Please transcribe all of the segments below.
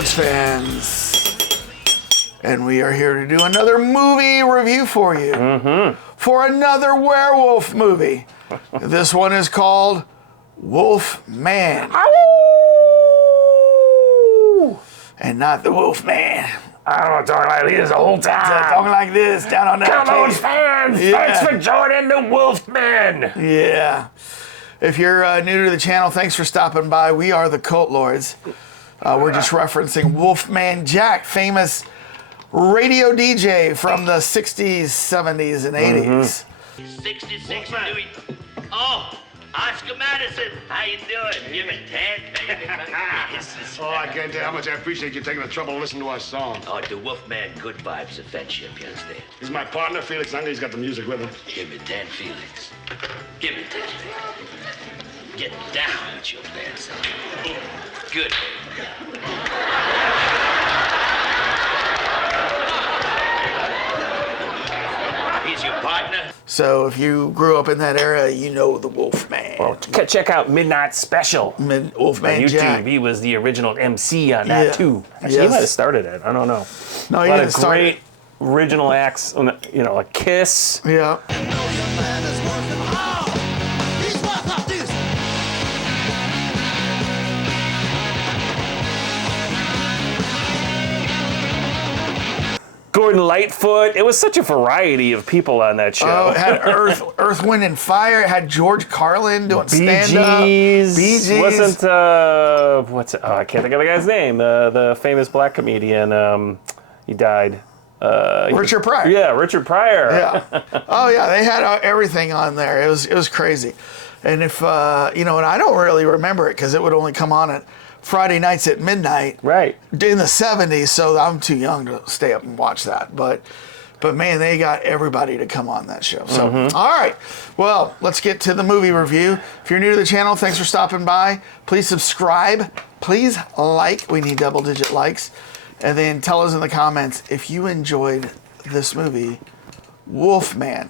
sports fans. And we are here to do another movie review for you. For another werewolf movie. This one is called Wolfman. And not the Wolfman. I don't talk like this the whole time. Talking like this down on that Come on, fans! Yeah. Thanks for joining the Wolfman. Yeah. If you're new to the channel, thanks for stopping by. We are the Cult Lords. We're just referencing Wolfman Jack, famous radio DJ from the 60s, 70s, and 80s. 66 doing. Oh, Oscar Madison, how you doing? Give it 10, baby. Oh, I can't tell you how much I appreciate you taking the trouble to listen to our song. Oh, the Wolfman Good Vibes Friendship, you understand? He's my partner, Felix Unger. He's got the music with him. Give me 10, Felix. Give me 10. Get down with your pants on. Good. He's your partner? So if you grew up in that era, you know the Wolfman. Well, check out Midnight Special Wolfman on YouTube. Jack. He was the original MC on that too. Actually, Yes. he might have started it. I don't know. No, A he lot didn't of start great original acts. You know, like Kiss. Yeah. Gordon Lightfoot. It was such a variety of people on that show. Oh, it had Earth, Wind, and Fire. It had George Carlin doing stand-up. Bee Gees. Gees. Wasn't, I can't think of the guy's name. The famous black comedian. He died. Richard Pryor. Yeah, Richard Pryor. Yeah. Oh, yeah, they had everything on there. It was crazy. And if, and I don't really remember it because it would only come on at Friday nights at midnight. Right. In the 70s, so I'm too young to stay up and watch that. But man, they got everybody to come on that show. So, all right. Well, let's get to the movie review. If you're new to the channel, thanks for stopping by. Please subscribe. Please like. We need double-digit likes. And then tell us in the comments if you enjoyed this movie, Wolfman.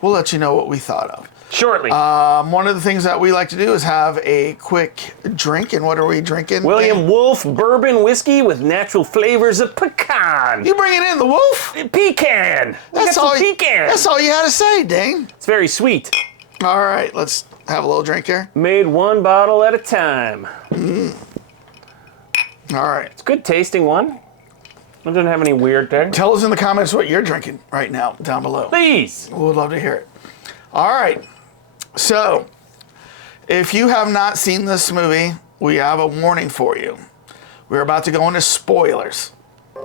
We'll let you know what we thought of. Shortly. One of the things that we like to do is have a quick drink. And what are we drinking? William Wolf bourbon whiskey with natural flavors of pecan. You bring it in, the Wolf? Pecan. That's all. Pecan. That's all you had to say, Dane. It's very sweet. All right, let's have a little drink here. Made one bottle at a time. All right. It's a good tasting one. It doesn't have any weird thing. Tell us in the comments what you're drinking right now down below. Please. We'd love to hear it. All right. So, if you have not seen this movie, we have a warning for you. We're about to go into spoilers. Ooh,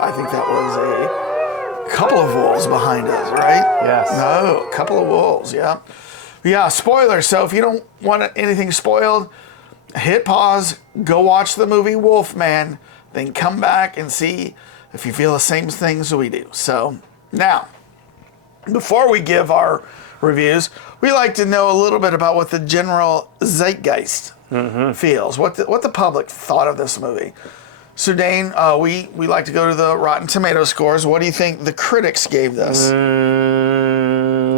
I think that was a couple of wolves behind us, right? Yes. No, a couple of wolves, yeah. Yeah, spoilers. So if you don't want anything spoiled, hit pause, go watch the movie Wolfman, then come back and see if you feel the same things we do. So, now, before we give our reviews, we like to know a little bit about what the general zeitgeist feels, what the public thought of this movie. So Dane, we like to go to the Rotten Tomato scores. What do you think the critics gave this?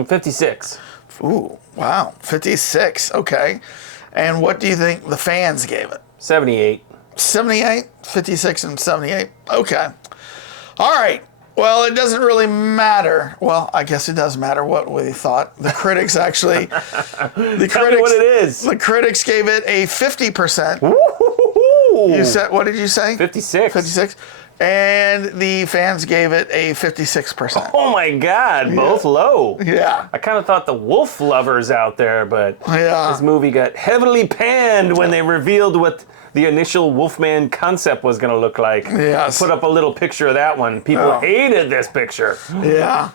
56. Ooh, wow, 56, okay. And what do you think the fans gave it? 78. 78, 56 and 78, okay. All right. Well, it doesn't really matter. Well, I guess it does matter what we thought. The critics actually... Tell me what it is. The critics gave it a 50%. Ooh. You said, what did you say? 56. 56. And the fans gave it a 56%. Oh my God, both low. Yeah. I kind of thought the wolf lovers out there, but this movie got heavily panned when they revealed what the initial Wolfman concept was going to look like. Yes. I put up a little picture of that one. People hated this picture. Yeah.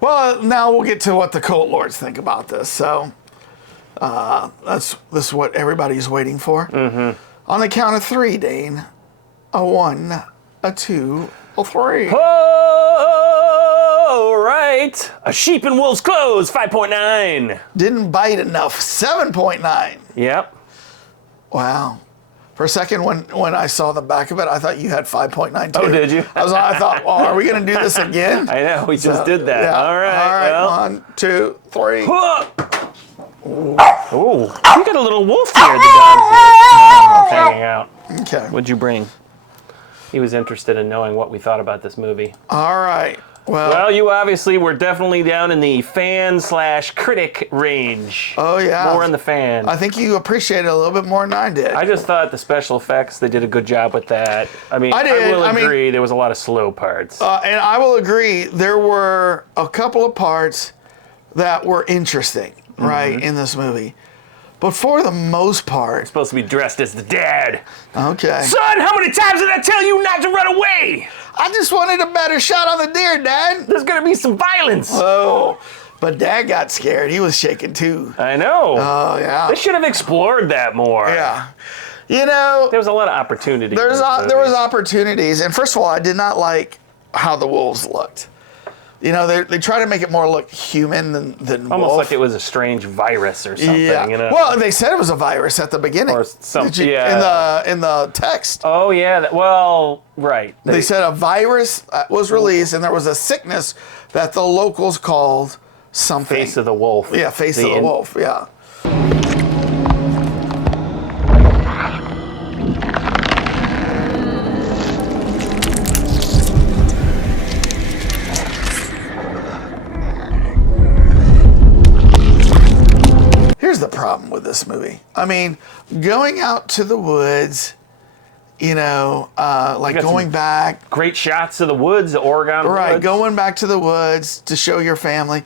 Well, now we'll get to what the Cult Lords think about this. So this is what everybody's waiting for. On the count of three, Dane. A 1, a 2, a 3. All right. A sheep in wolf's clothes, 5.9. Didn't bite enough, 7.9. Yep. Wow. For a second, when I saw the back of it, I thought you had 5.92. Oh, did you? I thought, well, are we going to do this again? I know, we just did that. Yeah. All right. Well. 1, 2, 3. Oh, you got a little wolf here. The dog's hanging out. Okay. What'd you bring? He was interested in knowing what we thought about this movie. All right. Well, you obviously were definitely down in the fan/critic range. Oh, yeah. More in the fan. I think you appreciate it a little bit more than I did. I just thought the special effects, they did a good job with that. I mean, I will agree, there was a lot of slow parts. And I will agree, there were a couple of parts that were interesting, right, in this movie. But for the most part... Supposed to be dressed as the dad. Okay. Son, how many times did I tell you not to run away? I just wanted a better shot on the deer, Dad. There's gonna be some violence. Oh, but Dad got scared. He was shaking too. I know. Oh, yeah. They should have explored that more. Yeah. You know... There was a lot of opportunity. There was opportunities. And first of all, I did not like how the wolves looked. You know, they try to make it more look human than almost wolf. like it was a strange virus or something. Yeah. You know? Well, they said it was a virus at the beginning. Or something. In the text. Oh yeah. Right. They said a virus was released, and there was a sickness that the locals called something. Face of the wolf. Yeah, face of the wolf. Yeah. Here's the problem with this movie. I mean, going out to the woods, you know, like going back. Great shots of the woods, the Oregon woods. Right, going back to the woods to show your family.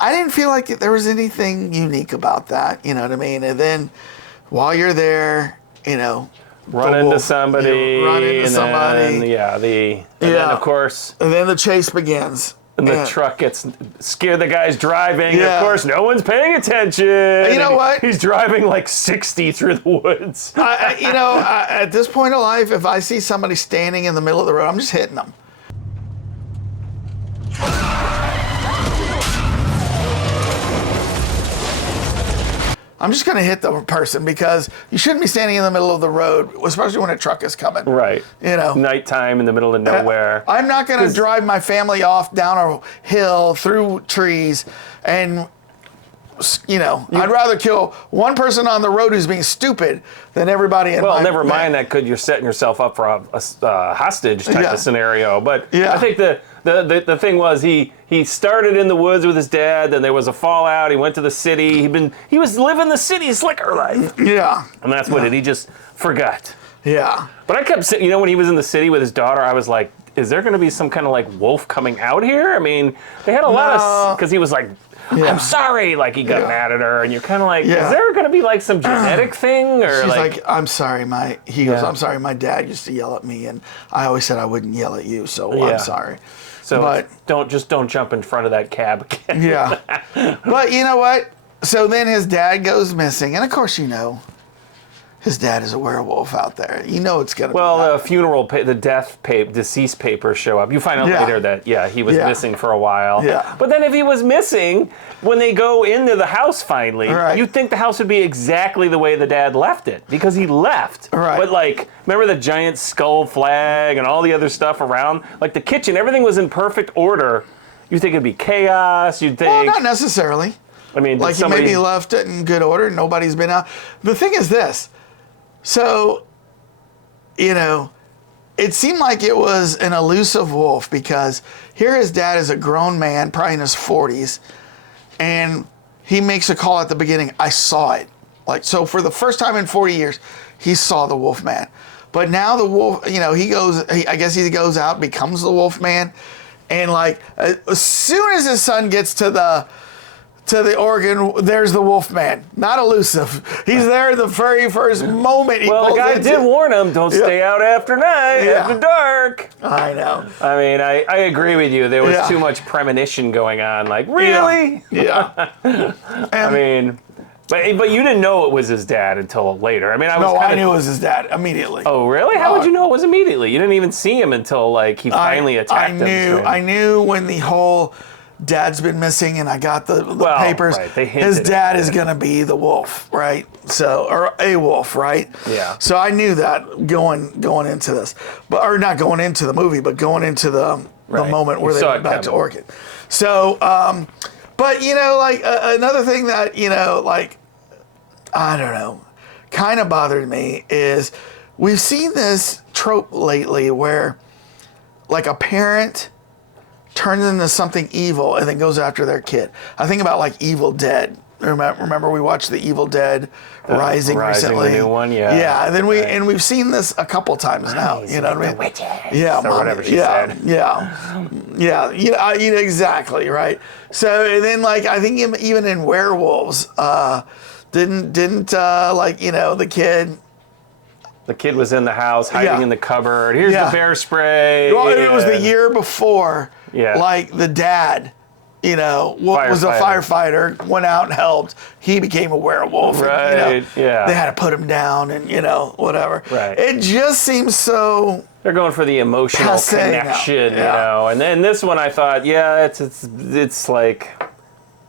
I didn't feel like there was anything unique about that, you know what I mean? And then while you're there, you know. Run into somebody. Then, then of course. And then the chase begins. And the truck gets scared. The guy's driving. Yeah. Of course, no one's paying attention. You know what? He's driving like 60 through the woods. At this point in life, if I see somebody standing in the middle of the road, I'm just hitting them. I'm just going to hit the person because you shouldn't be standing in the middle of the road, especially when a truck is coming. Right. You know. Nighttime in the middle of nowhere. I'm not going to drive my family off down a hill through trees and, you know, I'd rather kill one person on the road who's being stupid than everybody in Well, never mind that you're setting yourself up for a hostage type of scenario. But I think the thing was he started in the woods with his dad, then there was a fallout, he went to the city, he was living the city slicker life. Yeah. And that's what he just forgot. Yeah. But I kept saying, you know, when he was in the city with his daughter, I was like, is there going to be some kind of like wolf coming out here? I mean, they had a lot of, because he was like, I'm sorry, like he got mad at her, and you're kind of like, is there going to be like some genetic thing, or she's like, I'm sorry, goes, I'm sorry, my dad used to yell at me, and I always said I wouldn't yell at you, so I'm sorry. So but, don't jump in front of that cab again. Yeah, but you know what? So then his dad goes missing, and of course you know, his dad is a werewolf out there. You know it's gonna. Well, the funeral, deceased papers show up. You find out later that he was missing for a while. Yeah. But then if he was missing, when they go into the house finally, you'd think the house would be exactly the way the dad left it because he left. Right. But like, remember the giant skull flag and all the other stuff around? Like the kitchen, everything was in perfect order. You'd think it'd be chaos. You'd think. Well, not necessarily. I mean, like he maybe left it in good order. Nobody's been out. The thing is this. So, you know, it seemed like it was an elusive wolf because here his dad is a grown man, probably in his 40s, and he makes a call at the beginning, I saw it. Like, so for the first time in 40 years, he saw the Wolfman. But now the wolf, you know, I guess he goes out, becomes the Wolfman, and like, as soon as his son gets to the organ, there's the Wolfman. Not elusive. He's there the very first moment. Well, the guy did warn him, don't stay out after night, after dark. I know. I mean, I agree with you. There was too much premonition going on. Like, really? Yeah. I mean, but you didn't know it was his dad until later. I mean, I knew it was his dad immediately. Oh, really? How would you know it was immediately? You didn't even see him until like he finally attacked him. I knew when the whole dad's been missing, and I got the papers. Right. They his dad is going to be the wolf, right? So, or a wolf, right? Yeah. So I knew that going into this, or not going into the movie, but going into the moment where they went back to Oregon. So, but you know, like another thing that you know, like I don't know, kind of bothered me is we've seen this trope lately where, like, a parent turns into something evil and then goes after their kid. I think about, like, Evil Dead. Remember we watched the Evil Dead Rising recently. The new one, yeah. Yeah, and then we've seen this a couple times now. You know what I mean? Witches, yeah, or whatever she said. Yeah. You know, exactly right. So and then like I think even in Werewolves, didn't like you know the kid. The kid was in the house hiding in the cupboard. Here's the bear spray. Well, it was the year before. Yeah. Like the dad. You know, was a firefighter, went out and helped. He became a werewolf. Right, and, you know, yeah. They had to put him down and, you know, whatever. Right. It just seems so... They're going for the emotional connection, you know. And then this one I thought, yeah, it's like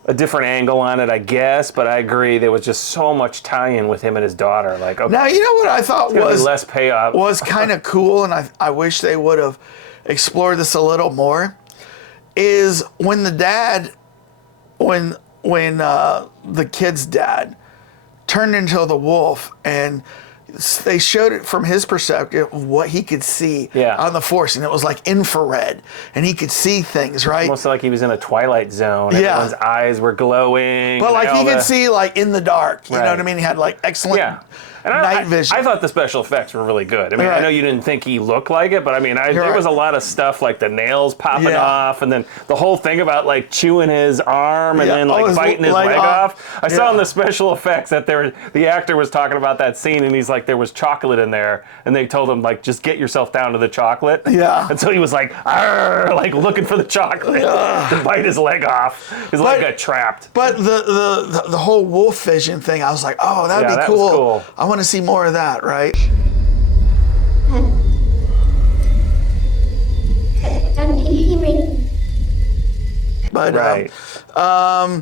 a different angle on it, I guess. But I agree, there was just so much tie-in with him and his daughter. Like, okay, now, you know what I thought was... less payoff. Was kind of cool, and I wish they would have explored this a little more, is when the dad, when the kid's dad turned into the wolf, and they showed it from his perspective of what he could see on the force, and it was like infrared, and he could see things, right? Almost like he was in a Twilight Zone. Yeah. Everyone's eyes were glowing. But like he could see like in the dark, you know what I mean? He had like excellent night vision. I thought the special effects were really good. I mean, I know you didn't think he looked like it, but I mean, there was a lot of stuff like the nails popping off, and then the whole thing about like chewing his arm and then like biting his leg off. I saw in the special effects that the actor was talking about that scene, and he's like, there was chocolate in there, and they told him like, just get yourself down to the chocolate. Yeah. And so he was like, arr, like looking for the chocolate to bite his leg off. His leg got trapped. But the whole wolf vision thing, I was like, oh, that'd be cool. Was cool. I want to see more of that, right? But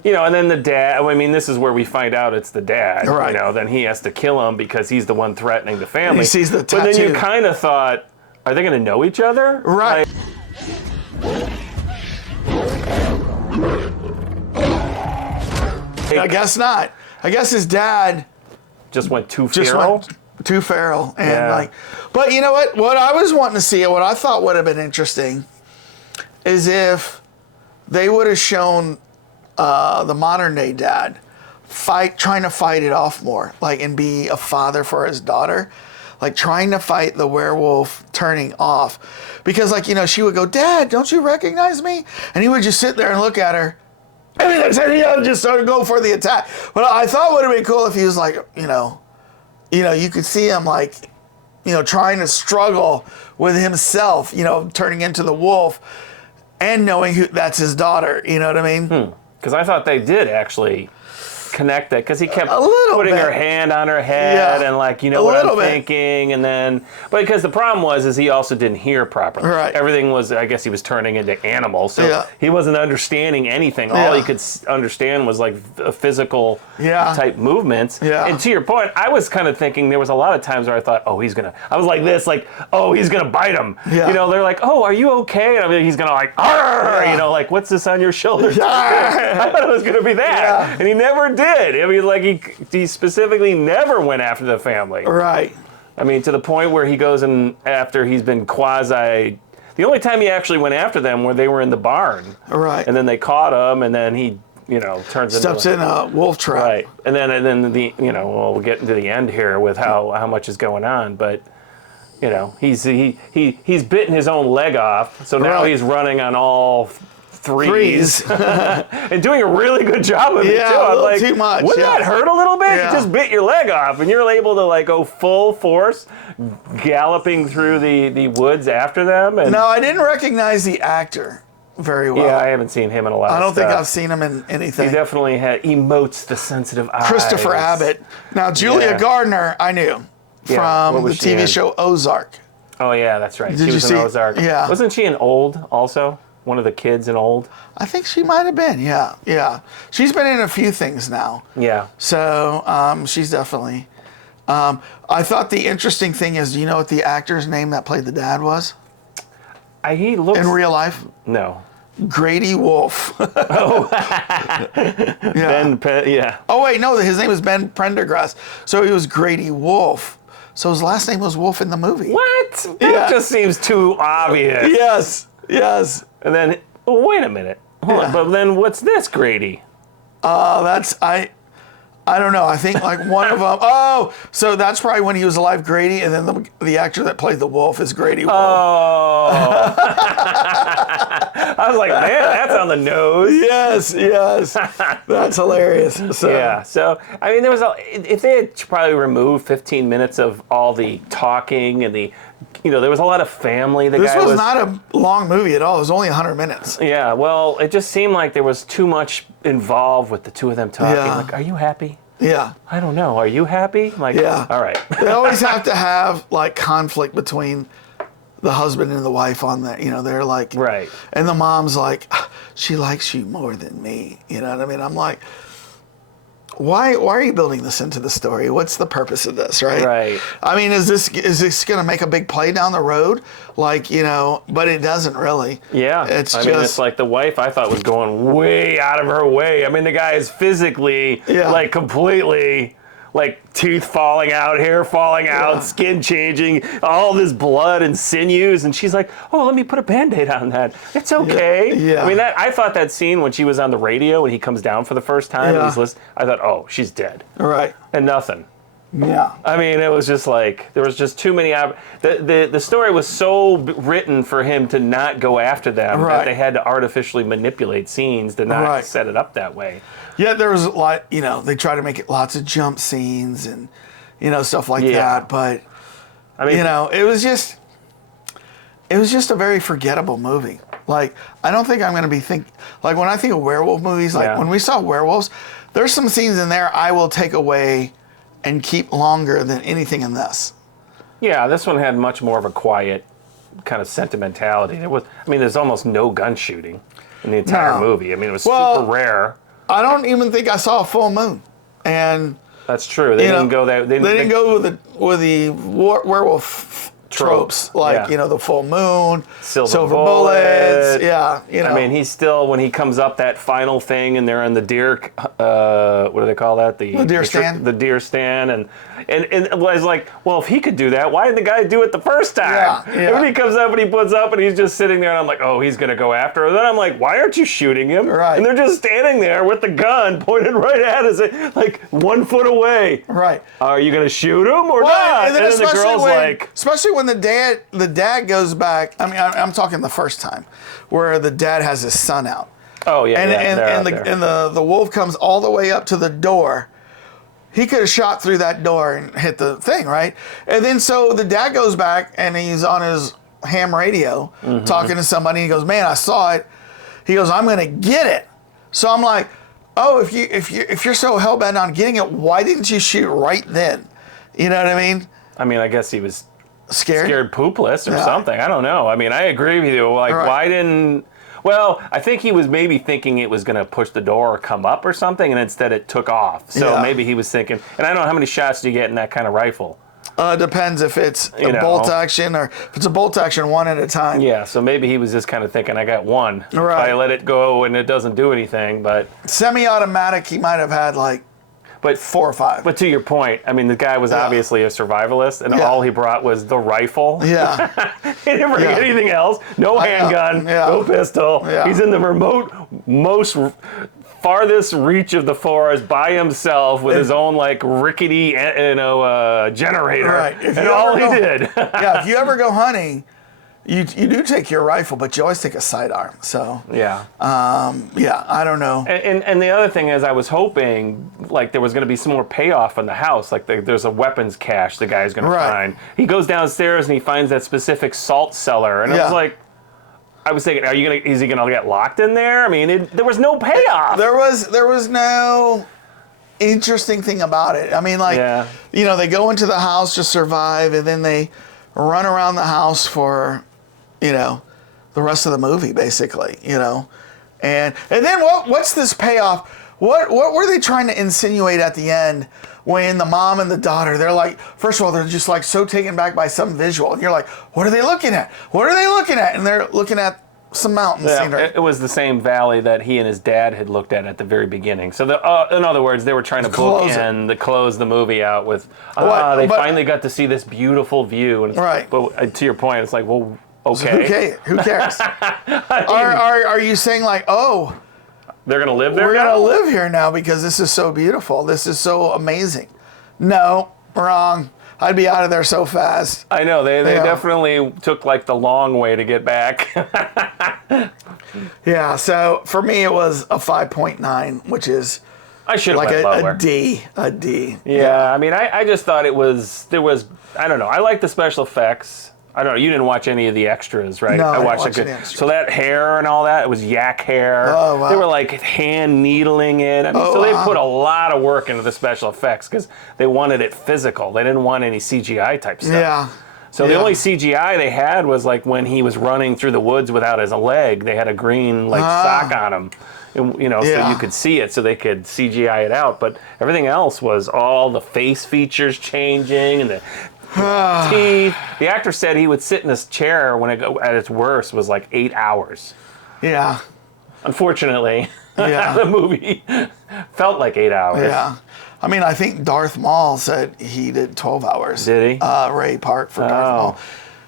you know, and then the dad. I mean, this is where we find out it's the dad. Right. You know, then he has to kill him because he's the one threatening the family. He sees the tattoo. But then you kind of thought, are they going to know each other? Right. I guess not. I guess his dad just went too feral. And like, but you know what? What I was wanting to see, what I thought would have been interesting, is if they would have shown the modern day dad trying to fight it off more, like, and be a father for his daughter, like trying to fight the werewolf turning off, because like, you know, she would go, "Dad, don't you recognize me?" And he would just sit there and look at her. And then just started going for the attack. But I thought it would have been cool if he was like, you know, you could see him like, you know, trying to struggle with himself, you know, turning into the wolf and knowing that's his daughter. You know what I mean? Because I thought they did actually connect that, because he kept putting her hand on her head and like, you know what I'm thinking, and then, but because the problem is he also didn't hear properly. Right. Everything was, I guess he was turning into animal, so he wasn't understanding anything. All he could understand was like physical type movements. And to your point, I was kind of thinking there was a lot of times where I thought, oh, I was like this, like, oh, he's gonna bite him. You know, they're like, oh, are you okay? And I mean, he's gonna like, you know, like, what's this on your shoulder? I thought it was gonna be that, and he never did. I mean, like he specifically never went after the family. Right. I mean, to the point where he goes in after he's been quasi. The only time he actually went after them where they were in the barn. Right. And then they caught him, and then he, you know, steps in a wolf trap. Right. And then the, you know, well, we'll get into the end here with how much is going on, but. You know, he's bitten his own leg off, so now he's running on all threes. And doing a really good job of it too. I'm like, too much. Wouldn't that hurt a little bit? You just bit your leg off, and you're able to like go full force, galloping through the woods after them. And no, I didn't recognize the actor very well. Yeah, I haven't seen him in a lot of stuff. I don't think I've seen him in anything. He definitely emotes the sensitive eyes. Christopher Abbott. Now, Julia Gardner, I knew from the TV show Ozark. Oh yeah, that's right. She was in Ozark. Yeah. Wasn't she in Old also? One of the kids in Old? I think she might have been, yeah. She's been in a few things now. Yeah. So she's definitely. I thought the interesting thing is, do you know what the actor's name that played the dad was? He looks... In real life? No. Grady Wolf. Oh. Oh, wait, no, his name was Ben Prendergast. So he was Grady Wolf. So his last name was Wolf in the movie. What? That just seems too obvious. Yes. And then, wait a minute. Hold on. But then what's this, Grady? I don't know. I think like one of them. Oh, so that's probably when he was alive, Grady, and then the actor that played the wolf is Grady Wolf. Oh. I was like, man, that's on the nose. Yes. That's hilarious. So. Yeah. So I mean, if they had probably removed 15 minutes of all the talking and the, there was a lot of family. This was not a long movie at all. It was only 100 minutes. Yeah. Well, it just seemed like there was too much involved with the two of them talking. Yeah. Like, are you happy? Yeah. I don't know. Are you happy? Like, yeah. All right. They always have to have like conflict between the husband and the wife on that. They're like, right. And the mom's like, she likes you more than me. You know what I mean? I'm like, why are you building this into the story? What's the purpose of this, right? Right. I mean, is this going to make a big play down the road? Like, but it doesn't really. Yeah. I mean, it's like the wife I thought was going way out of her way. I mean, the guy is physically like completely like teeth falling out, hair falling out, skin changing, all this blood and sinews. And she's like, oh, let me put a Band-Aid on that. It's okay. Yeah. I mean, I thought that scene when she was on the radio when he comes down for the first time, and he's listening, I thought, oh, she's dead. Right. And nothing. Yeah. I mean, it was just like, there was just too many, the story was so written for him to not go after them that they had to artificially manipulate scenes to not set it up that way. Yeah, there was a lot, they try to make it lots of jump scenes and, stuff like that. But, I mean, it was just a very forgettable movie. Like, I don't think I'm going to be like when I think of werewolf movies, like when we saw Werewolves, there's some scenes in there I will take away and keep longer than anything in this. Yeah, this one had much more of a quiet kind of sentimentality. There's almost no gun shooting in the entire movie. I mean, it was super rare. I don't even think I saw a full moon, and that's true. They didn't go that. They didn't go with the werewolf tropes like the full moon, silver bullets. Yeah, I mean, he's still when he comes up that final thing, and they're in the deer. What do they call that? The deer stand. The deer stand, and it was like, well, if he could do that, why didn't the guy do it the first time? Yeah. And when he comes up and he puts up, and he's just sitting there, and I'm like, oh, he's gonna go after her. Then I'm like, why aren't you shooting him? Right. And they're just standing there with the gun pointed right at us, like 1 foot away. Right. Are you gonna shoot him or not? And then the girl's especially when the dad goes back. I mean, I'm talking the first time where the dad has his son out. Oh yeah, and the wolf comes all the way up to the door. He could have shot through that door and hit the thing, right? And then so the dad goes back and he's on his ham radio talking to somebody. He goes, "Man, I saw it." He goes, "I'm gonna get it." So I'm like, "Oh, if you're so hell bent on getting it, why didn't you shoot right then?" You know what I mean? I mean, I guess he was scared poopless or something. I don't know. I mean, I agree with you. Like, why didn't... Well, I think he was maybe thinking it was going to push the door or come up or something, and instead it took off. So maybe he was thinking... And I don't know how many shots do you get in that kind of rifle. Depends if it's a bolt action or if it's a bolt action one at a time. Yeah, so maybe he was just kind of thinking, I got one. Right. If I let it go and it doesn't do anything, but... Semi-automatic, he might have had like... But 4 or 5. But to your point, I mean, the guy was obviously a survivalist, and all he brought was the rifle. Yeah. He didn't bring anything else. No handgun, no pistol. Yeah. He's in the remote, most farthest reach of the forest by himself with his own like rickety, generator. Right. And all he did. If you ever go hunting, you do take your rifle, but you always take a sidearm. So I don't know. And the other thing is, I was hoping like there was going to be some more payoff in the house. Like there's a weapons cache the guy's going to find. He goes downstairs and he finds that specific salt cellar, and I was thinking, is he going to get locked in there? I mean, there was no payoff. There was no interesting thing about it. I mean, they go into the house to survive, and then they run around the house for, the rest of the movie, basically, And then what's this payoff? What were they trying to insinuate at the end when the mom and the daughter, they're like, first of all, they're just like so taken back by some visual. And you're like, what are they looking at? What are they looking at? And they're looking at some mountain Yeah, scenery. it was the same valley that he and his dad had looked at the very beginning. So, in other words, they were trying to close the movie out with, they finally got to see this beautiful view. And right. But to your point, it's like, well, okay. Who cares? Are you saying like, oh, they're going to live there we're now? going to live here now because this is so beautiful. This is so amazing. No, wrong. I'd be out of there so fast. I know. They definitely took like the long way to get back. Yeah, so for me it was a 5.9, which is I should have like went lower. A D. Yeah, I mean, I just thought there was, I don't know. I like the special effects. I don't know. You didn't watch any of the extras, right? No, I watched didn't watch any extras. So that hair and all that, it was yak hair. Oh, wow. They were like hand needling it. I mean, so they put a lot of work into the special effects because they wanted it physical. They didn't want any CGI type stuff. Yeah. So the only CGI they had was like when he was running through the woods without his leg. They had a green sock on him, and, so you could see it, so they could CGI it out. But everything else was all the face features changing and the teeth. The actor said he would sit in this chair when at its worst was like 8 hours. Yeah. Unfortunately, the movie felt like 8 hours. Yeah. I mean, I think Darth Maul said he did 12 hours. Did he? Ray Park for Darth Maul.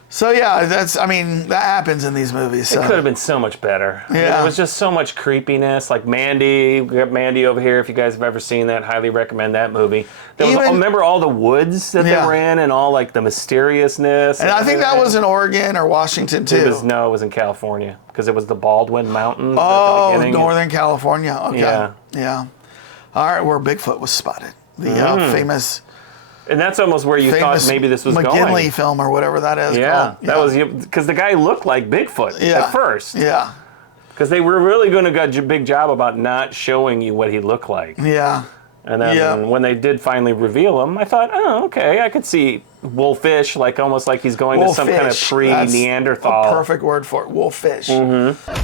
So yeah, that happens in these movies. So. It could have been so much better. Yeah. There was just so much creepiness. Like Mandy, we got Mandy over here. If you guys have ever seen that, highly recommend that movie. Remember all the woods that they were in and all like the mysteriousness. And I think that was in Oregon or Washington too. It was in California because it was the Baldwin Mountains. Oh, Northern California. Okay. Yeah. All right, where Bigfoot was spotted. The famous. And that's almost where you thought maybe this was McGinley going. film or whatever that is. Yeah, called. that was because the guy looked like Bigfoot at first. Yeah. Because they were really going to get a big job about not showing you what he looked like. Yeah. And then when they did finally reveal him, I thought, oh, okay, I could see wolfish, like almost like he's going to some kind of pre-Neanderthal. That's a perfect word for it, wolfish. Mm-hmm.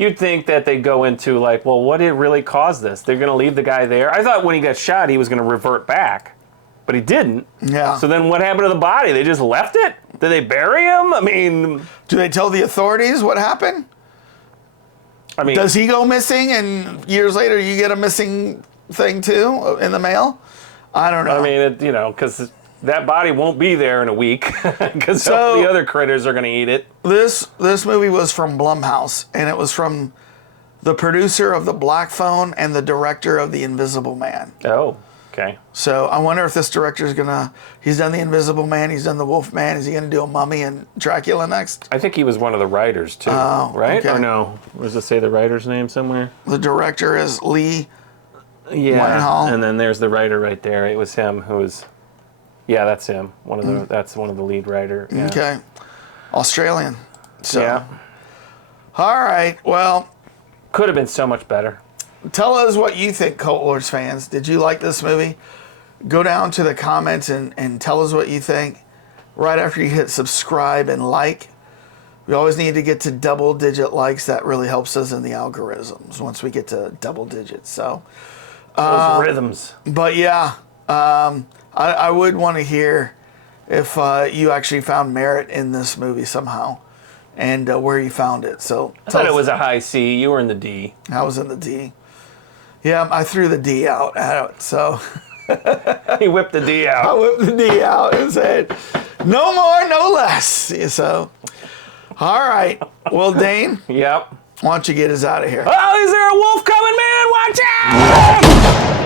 You'd think that they'd go into like, well, what did really cause this? They're going to leave the guy there. I thought when he got shot, he was going to revert back, but he didn't. Yeah. So then what happened to the body? They just left it? Did they bury him? I mean... Do they tell the authorities what happened? I mean... Does he go missing and years later you get a missing thing too in the mail? I don't know. I mean, because that body won't be there in a week because the other critters are going to eat it. This movie was from Blumhouse, and it was from the producer of The Black Phone and the director of The Invisible Man. Oh, okay. So I wonder if this director is he's done The Invisible Man, he's done The Wolfman, is he going to do a Mummy and Dracula next? I think he was one of the writers too, right? Okay. Or no? Does it say the writer's name somewhere? The director is Lee Winehouse. And then there's the writer right there. It was him who was... Yeah, that's him. That's one of the lead writer. Yeah. Okay. Australian. So. Yeah. All right. Well. Could have been so much better. Tell us what you think, Cult Lords fans. Did you like this movie? Go down to the comments and tell us what you think. Right after you hit subscribe and like. We always need to get to double-digit likes. That really helps us in the algorithms once we get to double digits. So. Those rhythms. But yeah. I would want to hear if you actually found merit in this movie somehow and where you found it. So I thought it was a high C. You were in the D. I was in the D. Yeah, I threw the D out at it, so. He whipped the D out. I whipped the D out and said, no more, no less. So, all right. Well, Dane. Yep. Why don't you get us out of here? Oh, is there a wolf coming, man? Watch out!